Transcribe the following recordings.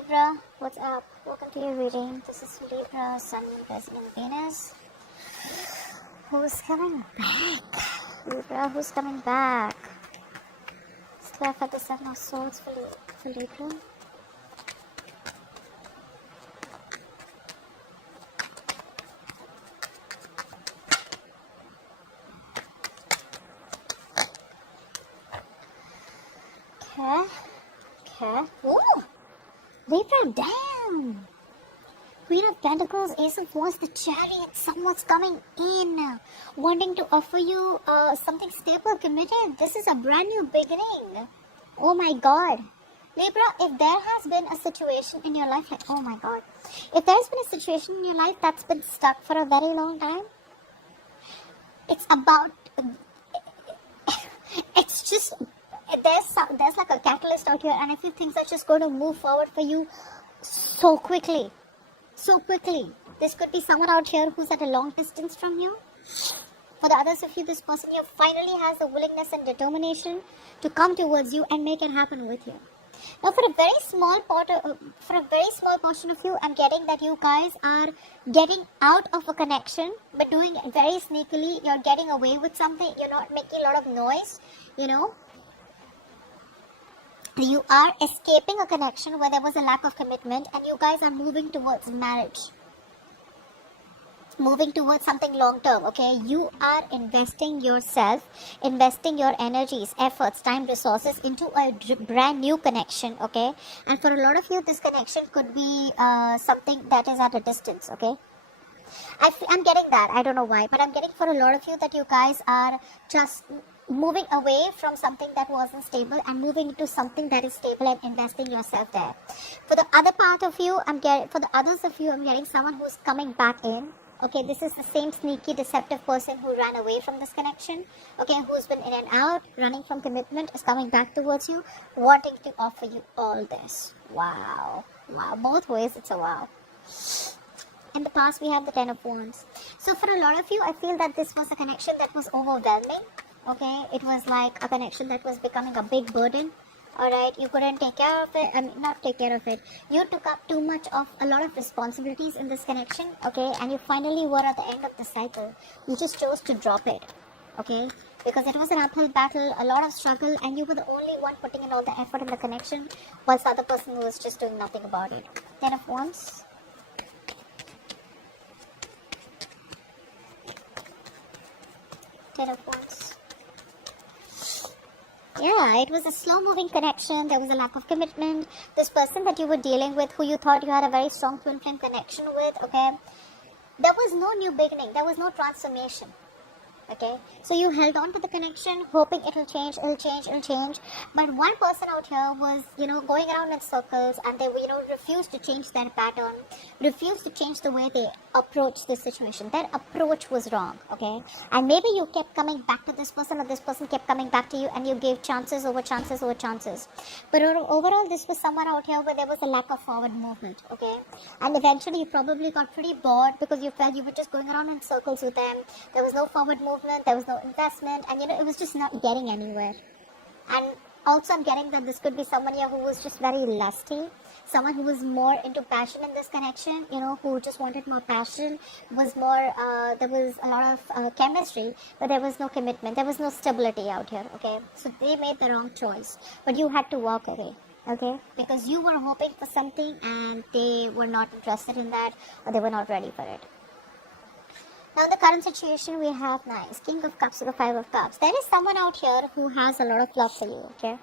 Libra, what's up? Welcome to your reading. This is Libra, Sun, Moon, Rising, and Venus. Who's coming back? Libra, who's coming back? Let's clarify the Seven of Swords for Libra. Okay. Ooh! Libra, damn! Queen of Pentacles, Ace of Wands, the Chariot. Someone's coming in, wanting to offer you something stable, committed. This is a brand new beginning. Oh my God. Libra, if there has been a situation in your life, like, oh my God. If there's been a situation in your life that's been stuck for a very long time, it's about, it's just, there's like a catalyst out here, and I feel things are just going to move forward for you so quickly. This could be someone out here who's at a long distance from you. For the others of you, this person here finally has the willingness and determination to come towards you and make it happen with you. Now, for a very small portion of you, I'm getting that you guys are getting out of a connection, but doing it very sneakily. You're getting away with something. You're not making a lot of noise, you know. You are escaping a connection where there was a lack of commitment, and you guys are moving towards marriage. Moving towards something long term, okay? You are investing yourself, investing your energies, efforts, time, resources into a brand new connection, okay? And for a lot of you, this connection could be something that is at a distance, okay? I'm getting that. I don't know why, but I'm getting for a lot of you that you guys are just moving away from something that wasn't stable and moving into something that is stable and investing yourself there. For the other part of you, I'm getting someone who's coming back in. Okay, this is the same sneaky, deceptive person who ran away from this connection. Okay, who's been in and out, running from commitment, is coming back towards you, wanting to offer you all this. Wow. Both ways, it's a wow. In the past, we have the Ten of Wands. So for a lot of you, I feel that this was a connection that was overwhelming. Okay, it was like a connection that was becoming a big burden. Alright, you couldn't take care of it. Not take care of it. You took up too much of a lot of responsibilities in this connection. Okay, and you finally were at the end of the cycle. You just chose to drop it. Okay, because it was an uphill battle, a lot of struggle, and you were the only one putting in all the effort in the connection, whilst the other person was just doing nothing about it. Ten of Wands. Ten of Wands. Yeah, it was a slow-moving connection. There was a lack of commitment. This person that you were dealing with, who you thought you had a very strong twin flame connection with, okay, there was no new beginning. There was no transformation. Okay, so you held on to the connection, hoping it'll change. But one person out here was, going around in circles, and they, refused to change their pattern, refused to change the way they approach this situation. Their approach was wrong, okay? And maybe you kept coming back to this person, or this person kept coming back to you, and you gave chances over chances over chances. But overall, this was someone out here where there was a lack of forward movement, okay? And eventually, you probably got pretty bored because you felt you were just going around in circles with them. There was no forward movement. There was no investment, and it was just not getting anywhere. And also I'm getting that this could be someone here who was just very lusty, someone who was more into passion in this connection, who just wanted more passion, was more, there was a lot of chemistry, but there was no commitment, there was no stability out here, okay? So they made the wrong choice, but you had to walk away. Okay, because you were hoping for something and they were not interested in that, or they were not ready for it. Now, the current situation we have nice. King of Cups to the Five of Cups. There is someone out here who has a lot of love for you, okay?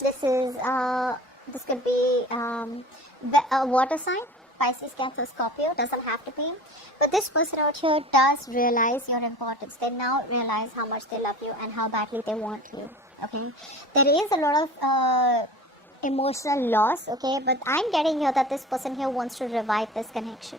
This could be a water sign. Pisces, Cancer, Scorpio. Doesn't have to be. But this person out here does realize your importance. They now realize how much they love you and how badly they want you, okay? There is a lot of emotional loss, okay? But I'm getting here that this person here wants to revive this connection.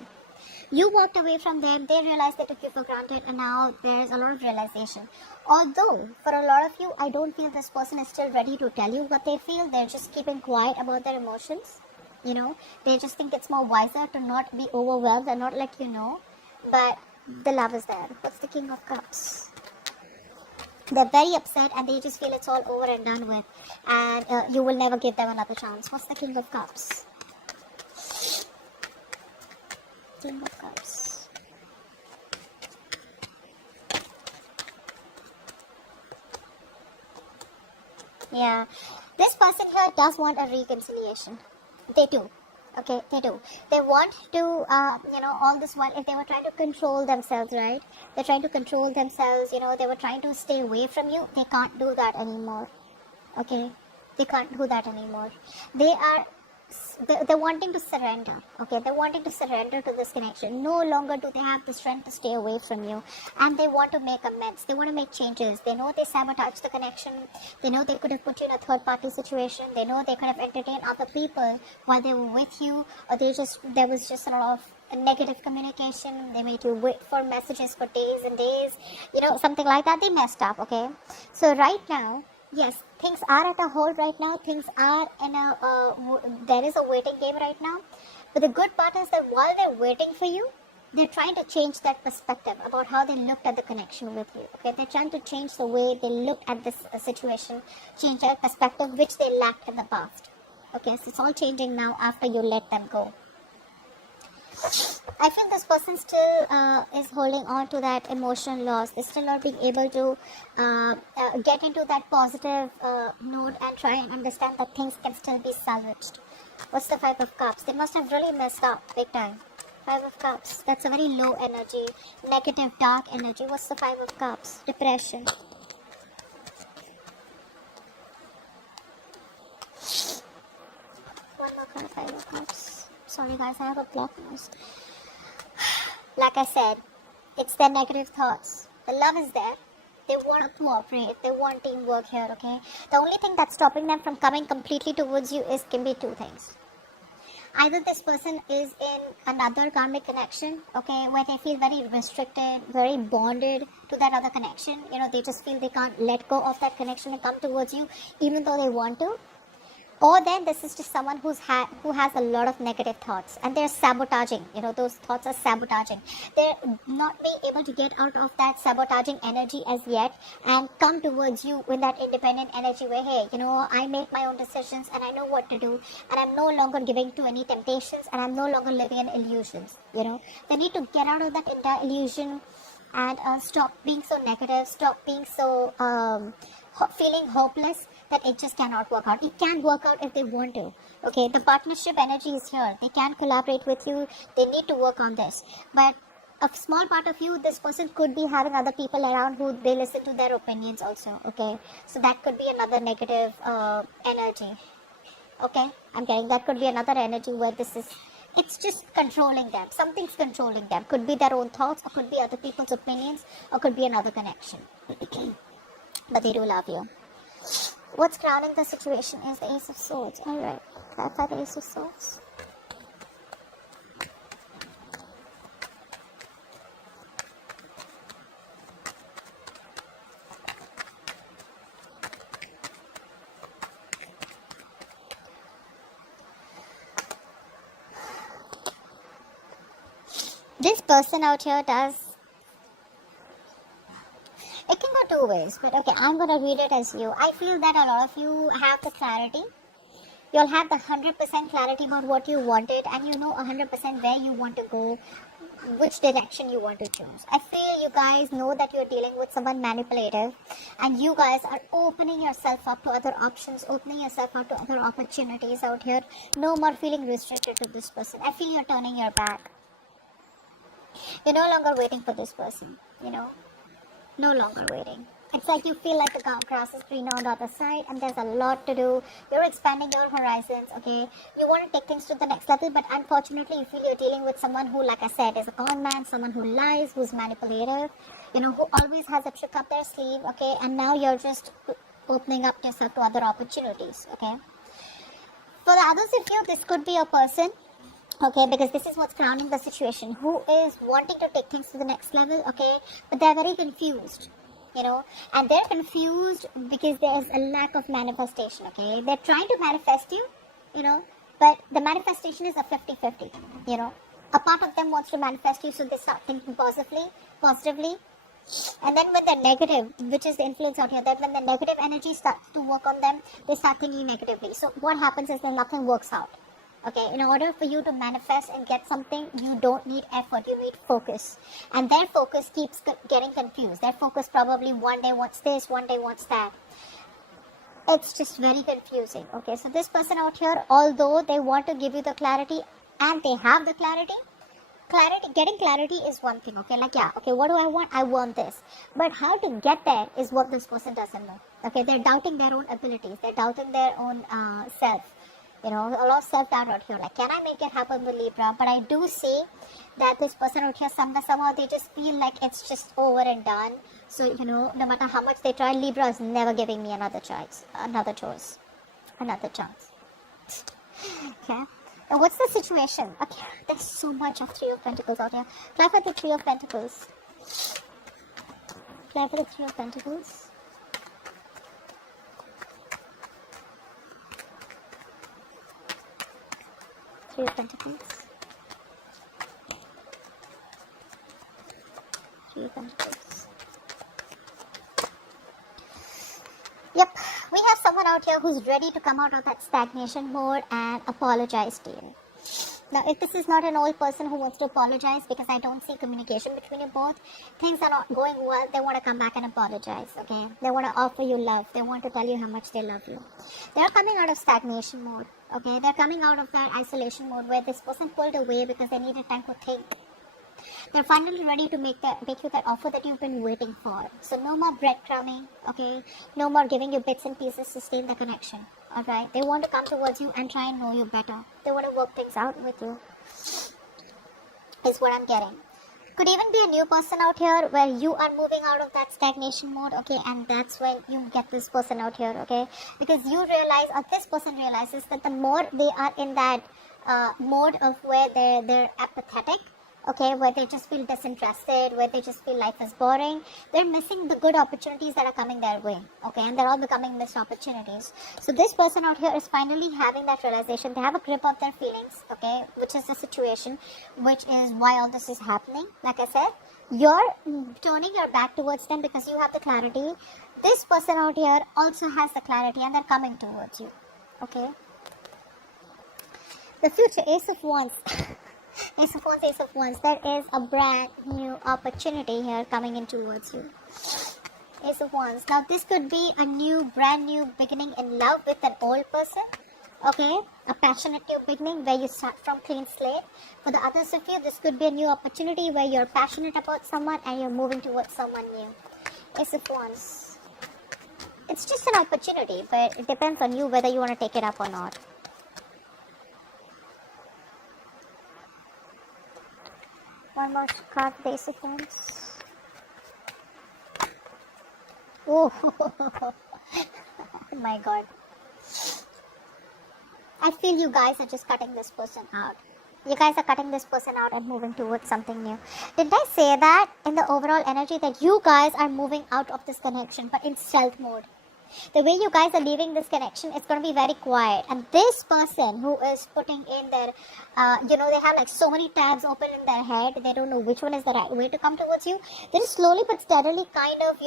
You walked away from them, they realized they took you for granted, and now there's a lot of realization. Although, for a lot of you, I don't feel this person is still ready to tell you what they feel. They're just keeping quiet about their emotions. They just think it's more wiser to not be overwhelmed and not let you know. But the love is there. What's the King of Cups? They're very upset, and they just feel it's all over and done with. And you will never give them another chance. What's the King of Cups? King of Cups. Yeah, this person here does want a reconciliation. They do. Okay, they do. They want to, all this while, if they were trying to control themselves, right? They're trying to control themselves, they were trying to stay away from you. They can't do that anymore. Okay, they can't do that anymore. They're wanting to surrender. Okay, they're wanting to surrender to this connection. No longer do they have the strength to stay away from you, and they want to make amends. They want to make changes. They know they sabotaged the connection. They know they could have put you in a third party situation. They know they could have entertained other people while they were with you, or there was just a lot of negative communication. They made you wait for messages for days and days, something like that. They messed up. Okay, so right now, yes, things are at a hold right now. Things are in there is a waiting game right now. But the good part is that while they're waiting for you, they're trying to change that perspective about how they looked at the connection with you. Okay, they're trying to change the way they looked at this situation, change their perspective, which they lacked in the past. Okay, so it's all changing now after you let them go. I feel this person still is holding on to that emotional loss. They're still not being able to get into that positive note and try and understand that things can still be salvaged. What's the Five of Cups? They must have really messed up big time. Five of Cups. That's a very low energy, negative, dark energy. What's the Five of Cups? Depression. One more card, Five of Cups. Sorry guys, I have a blocked nose. Like I said, it's their negative thoughts. The love is there. They want to cooperate. They want teamwork here, okay? The only thing that's stopping them from coming completely towards you can be two things. Either this person is in another karmic connection, okay, where they feel very restricted, very bonded to that other connection. They just feel they can't let go of that connection and come towards you, even though they want to. Or then this is just someone who has a lot of negative thoughts and they're sabotaging. Those thoughts are sabotaging. They're not being able to get out of that sabotaging energy as yet and come towards you with that independent energy where, hey, I make my own decisions and I know what to do, and I'm no longer giving to any temptations, and I'm no longer living in illusions. They need to get out of that entire illusion and stop being so negative, stop being so feeling hopeless that it just cannot work out. It can work out if they want to. Okay, the partnership energy is here. They can collaborate with you. They need to work on this. But a small part of you, this person could be having other people around who they listen to their opinions also. Okay, so that could be another negative energy. Okay, I'm getting that could be another energy where it's just controlling them. Something's controlling them. Could be their own thoughts, or could be other people's opinions, or could be another connection. But they do love you. What's crowning the situation is the Ace of Swords. Alright, clarify the Ace of Swords. This person out here it can go two ways, but okay, I'm going to read it as you. I feel that a lot of you have the clarity. You'll have the 100% clarity about what you wanted, and you know 100% where you want to go, which direction you want to choose. I feel you guys know that you're dealing with someone manipulative, and you guys are opening yourself up to other options, opening yourself up to other opportunities out here. No more feeling restricted to this person. I feel you're turning your back. You're no longer waiting for this person, No longer waiting. It's like you feel like the grass is greener on the other side, and there's a lot to do. You're expanding your horizons, okay? You want to take things to the next level, but unfortunately you feel you're dealing with someone who, like I said, is a con man, someone who lies, who's manipulative, who always has a trick up their sleeve, okay? And now you're just opening up yourself to other opportunities, okay? For the others of you, this could be a person, okay, because this is what's crowning the situation, who is wanting to take things to the next level, okay, but they're very confused, and they're confused because there's a lack of manifestation, okay. They're trying to manifest you, but the manifestation is a 50-50, a part of them wants to manifest you, so they start thinking positively, and then when the negative, which is the influence out here, that when the negative energy starts to work on them, they start thinking negatively. So what happens is then nothing works out. Okay, in order for you to manifest and get something, you don't need effort, you need focus. And their focus keeps getting confused. Their focus probably one day wants this, one day wants that. It's just very confusing. Okay, so this person out here, although they want to give you the clarity and they have the getting clarity is one thing. Okay, like, yeah, okay, what do I want? I want this. But how to get there is what this person doesn't know. Okay, they're doubting their own abilities, they're doubting their own self. You know, a lot of self-doubt out here. Like, can I make it happen with Libra? But I do see that this person out here, somehow they just feel like it's just over and done. So, you know, no matter how much they try, Libra is never giving me another chance. Okay. And what's the situation? Okay, there's so much of Three of Pentacles out here. Try for the Three of Pentacles. Try for the Three of Pentacles. Three of Pentacles. Three of Pentacles. Yep, we have someone out here who's ready to come out of that stagnation mode and apologize to you. Now, if this is not an old person who wants to apologize, because I don't see communication between you both, things are not going well, they want to come back and apologize, okay? They want to offer you love. They want to tell you how much they love you. They're coming out of stagnation mode, okay? They're coming out of that isolation mode where this person pulled away because they needed time to think. They're finally ready to make you that offer that you've been waiting for. So no more breadcrumbing, okay? No more giving you bits and pieces to sustain the connection, alright? They want to come towards you and try and know you better. They want to work things out with you, is what I'm getting. Could even be a new person out here where you are moving out of that stagnation mode, okay? And that's when you get this person out here, okay? Because you realize, or this person realizes, that the more they are in that mode of where they're apathetic, okay, where they just feel disinterested, where they just feel life is boring, they're missing the good opportunities that are coming their way, okay, and they're all becoming missed opportunities. So this person out here is finally having that realization. They have a grip of their feelings, okay, which is the situation, which is why all this is happening. Like I said, you're turning your back towards them because you have the clarity. This person out here also has the clarity and they're coming towards you, okay. The future, Ace of Wands. Ace of Wands, Ace of Wands. There is a brand new opportunity here coming in towards you. Ace of Wands. Now, this could be a brand new beginning in love with an old person. Okay? A passionate new beginning where you start from clean slate. For the others of you, this could be a new opportunity where you're passionate about someone and you're moving towards someone new. Ace of Wands. It's just an opportunity, but it depends on you whether you want to take it up or not. One more card, the Ace of Wands. Oh, oh my God. I feel you guys are just cutting this person out. You guys are cutting this person out and moving towards something new. Didn't I say that in the overall energy that you guys are moving out of this connection but in stealth mode? The way you guys are leaving this connection, it's going to be very quiet. And this person who is putting in their, they have like so many tabs open in their head. They don't know which one is the right way to come towards you. They're slowly but steadily kind of,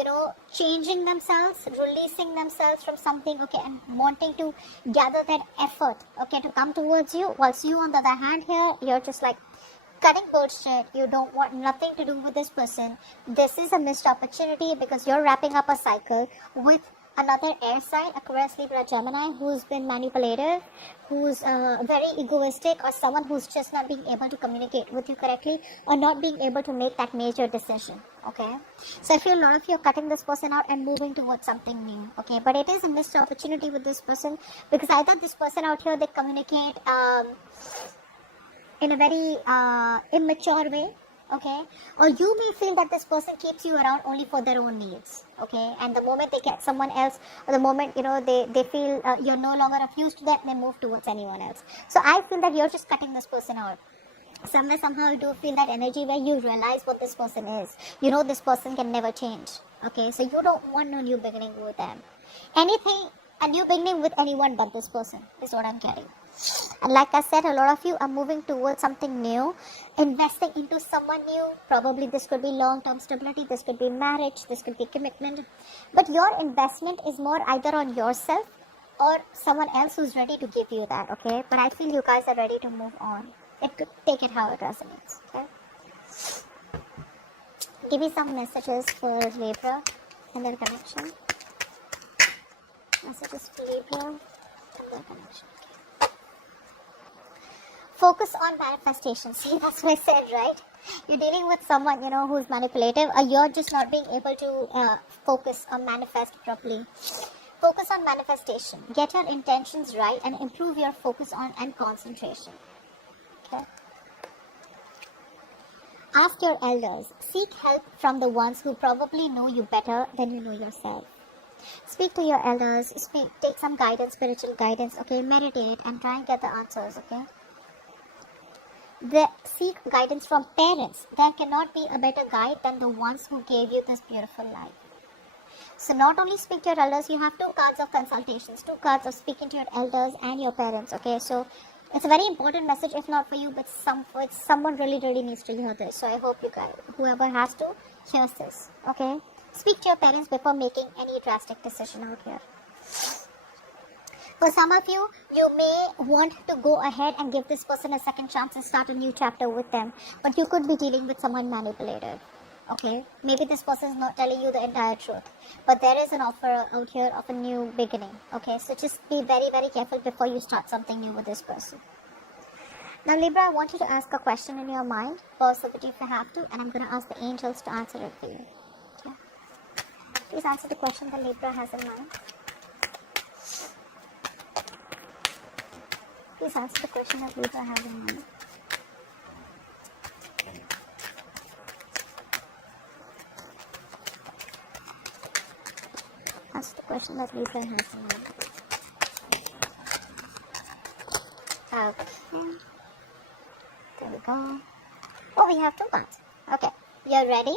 changing themselves, releasing themselves from something, okay, and wanting to gather that effort, okay, to come towards you. Whilst you, on the other hand here, you're just like cutting bullshit. You don't want nothing to do with this person. This is a missed opportunity because you're wrapping up a cycle with another air sign, Aquarius, Libra, Gemini, who's been manipulative, who's very egoistic, or someone who's just not being able to communicate with you correctly or not being able to make that major decision, okay? So I feel a lot of you are cutting this person out and moving towards something new, okay? But it is a missed opportunity with this person because either this person out here, they communicate in a very immature way, okay, or you may feel that this person keeps you around only for their own needs, okay, and the moment they get someone else, or the moment they feel you're no longer of use to them, they move towards anyone else. So I feel that you're just cutting this person out. Somehow you do feel that energy where you realize what this person is. This person can never change, okay, so you don't want no new beginning with them. A new beginning with anyone but this person is what I'm getting. And like I said, a lot of you are moving towards something new, investing into someone new. Probably this could be long-term stability, this could be marriage, this could be commitment. But your investment is more either on yourself, or someone else who's ready to give you that, okay? But I feel you guys are ready to move on. Take it how it resonates, okay? Give me some messages for Libra and their connection. Messages for Libra and their connection. Okay. Focus on manifestation. See, that's what I said, right? You're dealing with someone, who's manipulative, or you're just not being able to focus or manifest properly. Focus on manifestation. Get your intentions right and improve your focus on and concentration. Okay. Ask your elders. Seek help from the ones who probably know you better than you know yourself. Speak to your elders. Take some guidance, spiritual guidance. Okay. Meditate and try and get the answers. Okay. Seek guidance from parents. There cannot be a better guide than the ones who gave you this beautiful life. So not only speak to your elders, you have 2 cards of consultations, 2 cards of speaking to your elders and your parents. Okay, so it's a very important message, if not for you, but someone really, really needs to hear this. So I hope you guys, whoever has to, hears this. Okay, speak to your parents before making any drastic decision out here. For some of you, you may want to go ahead and give this person a second chance and start a new chapter with them. But you could be dealing with someone manipulative. Okay, maybe this person is not telling you the entire truth. But there is an offer out here of a new beginning. Okay, so just be very, very careful before you start something new with this person. Now Libra, I want you to ask a question in your mind. Pause the video if you have to. And I'm going to ask the angels to answer it for you. Okay. Please answer the question that Libra has in mind. Please answer the question that Libra has in mind. Answer the question that Libra has in mind. Okay. There we go. Oh, we have 2 cards. Okay. You're ready?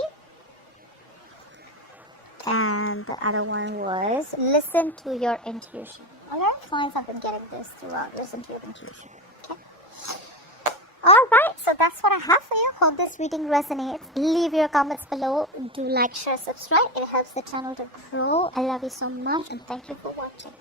And the other one was listen to your intuition. Alright, signs I've been getting this throughout. Listen to your intuition. Okay. Alright, so that's what I have for you. Hope this reading resonates. Leave your comments below. Do like, share, subscribe. It helps the channel to grow. I love you so much and thank you for watching.